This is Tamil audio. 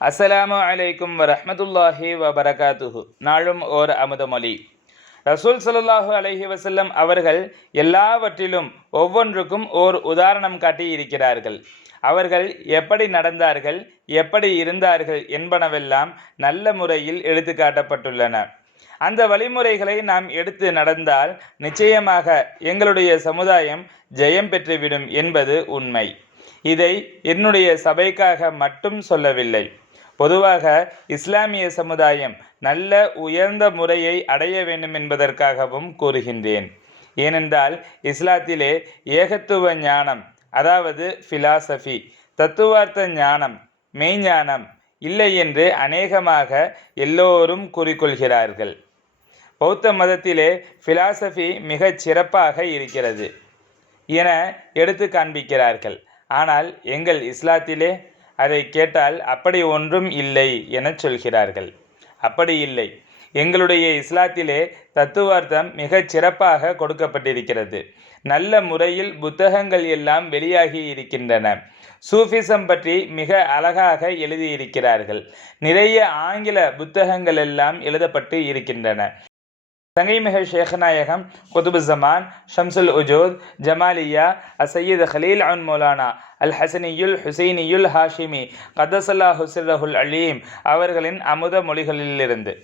அஸ்ஸலாமு அலைக்கும் வரஹ்மத்துல்லாஹி வபரகாத்துஹு. நாளும் ஓர் அமுதமொழி ரசூல் ஸல்லல்லாஹு அலஹி வசல்லம் அவர்கள் எல்லாவற்றிலும் ஒவ்வொன்றுக்கும் ஓர் உதாரணம் காட்டி இருக்கிறார்கள் அவர்கள் எப்படி நடந்தார்கள் எப்படி இருந்தார்கள் என்பனவெல்லாம் நல்ல முறையில் எடுத்து காட்டப்பட்டுள்ளன. அந்த வழிமுறைகளை நாம் எடுத்து நடந்தால் நிச்சயமாக எங்களுடைய சமுதாயம் ஜெயம் பெற்றுவிடும் என்பது உண்மை. இதை என்னுடைய சபைக்காக மட்டும் சொல்லவில்லை. பொதுவாக இஸ்லாமிய சமுதாயம் நல்ல உயர்ந்த முறையை அடைய வேண்டும் என்பதற்காகவும் கூறுகின்றேன். ஏனென்றால் இஸ்லாத்திலே ஏகத்துவ ஞானம் அதாவது ஃபிலாசபி தத்துவார்த்த ஞானம் மெய்ஞானம் இல்லை என்று அநேகமாக எல்லோரும் கூறிக்கொள்கிறார்கள். பௌத்த மதத்திலே ஃபிலாசபி மிகச் சிறப்பாக இருக்கிறது என எடுத்து காண்பிக்கிறார்கள். ஆனால் எங்கள் இஸ்லாத்திலே அதை கேட்டால் அப்படி ஒன்றும் இல்லை என சொல்கிறார்கள். அப்படி இல்லை. எங்களுடைய இஸ்லாத்திலே தத்துவார்த்தம் மிகச் சிறப்பாக கொடுக்கப்பட்டிருக்கிறது. நல்ல முறையில் புத்தகங்கள் எல்லாம் வெளியாகி இருக்கின்றன. சூஃபிசம் பற்றி மிக அழகாக எழுதியிருக்கிறார்கள். நிறைய ஆங்கில புத்தகங்கள் எல்லாம் எழுதப்பட்டு இருக்கின்றன. சங்கைமிக ஷேഖநாயகம் குதுபு ஜமான் ஷம்சுல் உஜூத் ஜமாலியா அசையீத் ஹலீல் அன் மௌலானா அல் ஹசனியுல் ஹுசைனியுல் ஹாஷிமி கதசல்லா ஹுசிரஹுல் அலீம் அவர்களின் அமுத மொழிகளிலிருந்து.